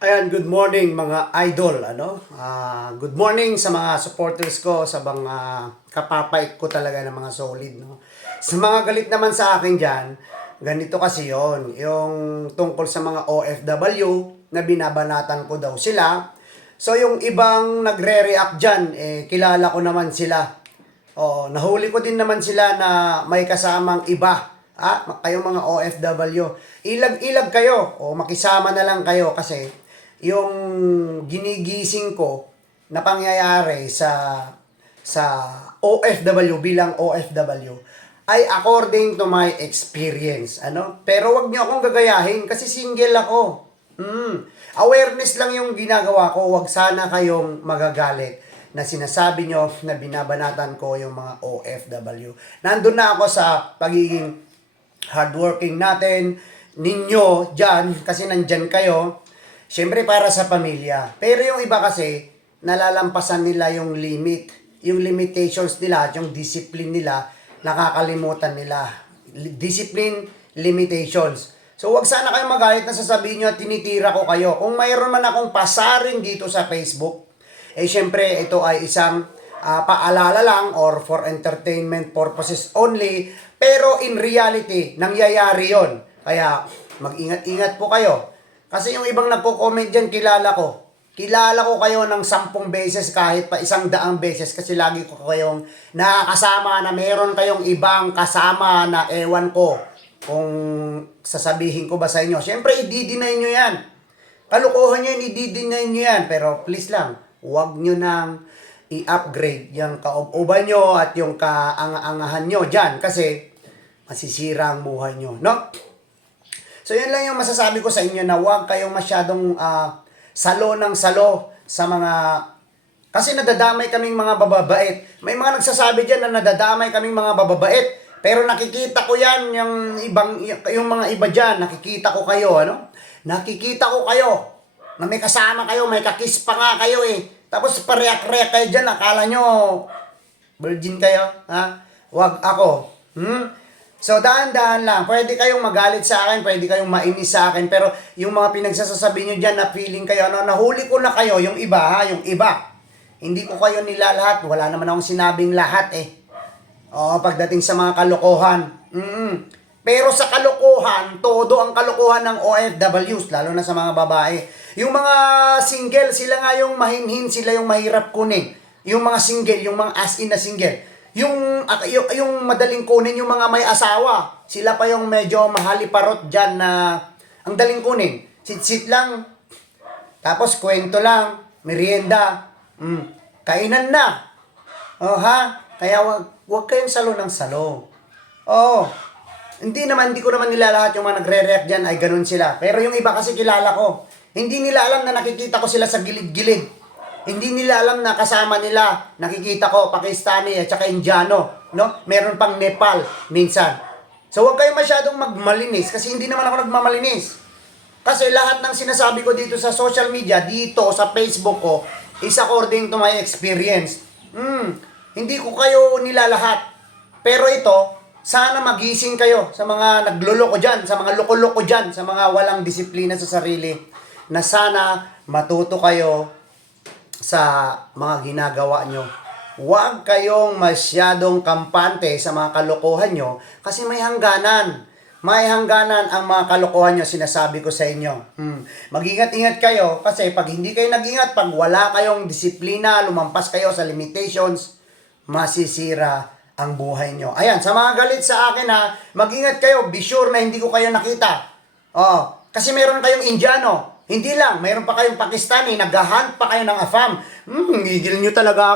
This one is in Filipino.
Ayan, good morning mga idol, good morning sa mga supporters ko, sa mga kapapait ko talaga ng mga solid, no. Sa mga galit naman sa akin diyan, ganito kasi 'yon, yung tungkol sa mga OFW na binabanatan ko daw sila. So yung ibang nagre-react diyan, kilala ko naman sila. Oo, nahuli ko din naman sila na may kasamang iba. Kayong mga OFW, ilag-ilag kayo o makisama na lang kayo kasi yung ginigising ko na pangyayari sa OFW bilang OFW ay according to my experience, Pero wag niyo akong gagayahin kasi single ako. Awareness lang yung ginagawa ko, wag sana kayong magagalit na sinasabi nyo na binabanatan ko yung mga OFW. Nandun na ako sa pagiging hardworking natin, ninyo dyan, kasi nandyan kayo. Siyempre para sa pamilya. Pero yung iba kasi, nalalampasan nila yung limit. Yung limitations nila, yung discipline nila, nakakalimutan nila. Discipline, limitations. So wag sana kayo magalit na sasabihin nyo at tinitira ko kayo. Kung mayroon man akong pasarin dito sa Facebook, siyempre ito ay isang paalala lang or for entertainment purposes only. Pero in reality, nangyayari yon. Kaya mag-ingat-ingat po kayo. Kasi yung ibang nagko-comment dyan, kilala ko. Kilala ko kayo ng 10 beses kahit pa 100 beses kasi lagi ko kayong nakakasama na meron kayong ibang kasama na ewan ko kung sasabihin ko ba sa inyo. Siyempre, i-deny nyo yan. Kalukuhan nyo yun, i-deny nyo yan. Pero please lang, huwag nyo nang i-upgrade yung kauuban nyo at yung kaanga-angahan nyo dyan kasi masisira ang buhay nyo, no? So, yun lang yung masasabi ko sa inyo na huwag kayong masyadong salo ng salo sa mga... Kasi nadadamay kaming mga bababait. May mga nagsasabi dyan na nadadamay kaming mga bababait. Pero nakikita ko yan, yung mga iba dyan, nakikita ko kayo, Nakikita ko kayo na may kasama kayo, may kakis pa nga kayo Tapos pareak-reak kayo dyan, akala nyo virgin kayo, ha? Huwag ako. So, dahan-dahan lang. Pwede kayong magalit sa akin, pwede kayong mainis sa akin, pero yung mga pinagsasabi nyo dyan na feeling kayo, nahuli ko na kayo, yung iba, yung iba. Hindi ko kayo nilalahat, wala naman akong sinabing lahat Oo, pagdating sa mga kalokohan. Pero sa kalokohan, todo ang kalokohan ng OFWs, lalo na sa mga babae. Yung mga single, sila nga yung mahinhin, sila yung mahirap kunin. Yung mga single, yung mga as-in na single. Yung madaling kunin yung mga may asawa. Sila pa yung medyo mahaliparot dyan na ang daling kunin. Sit-sit lang. Tapos kwento lang. Merienda. Kainan na. Kaya wag kayong salo ng salo. Hindi ko naman nila lahat yung mga nagre-react dyan ay ganun sila. Pero yung iba kasi kilala ko. Hindi nila alam na nakikita ko sila sa gilid-gilid. Hindi nila alam na kasama nila, nakikita ko, Pakistani at saka Indiano, no? Meron pang Nepal, minsan. So, huwag kayong masyadong magmalinis kasi hindi naman ako nagmamalinis. Kasi lahat ng sinasabi ko dito sa social media, dito sa Facebook ko, is according to my experience. Hindi ko kayo nilalahat. Pero ito, sana magising kayo sa mga nagluloko dyan, sa mga loko-loko dyan, sa mga walang disiplina sa sarili, na sana matuto kayo sa mga ginagawa nyo. Huwag kayong masyadong kampante sa mga kalokohan nyo kasi may hangganan. May hangganan ang mga kalokohan nyo, sinasabi ko sa inyo. Mag-ingat-ingat kayo kasi pag hindi kayo nag-ingat, pag wala kayong disiplina, lumampas kayo sa limitations, masisira ang buhay nyo. Ayan, sa mga galit sa akin mag-ingat kayo, be sure na hindi ko kayo nakita. Kasi meron kayong Indiano. Hindi lang, mayroon pa kayong Pakistani, nag-hunt pa kayo ng AFAM. Gigil nyo talaga ako.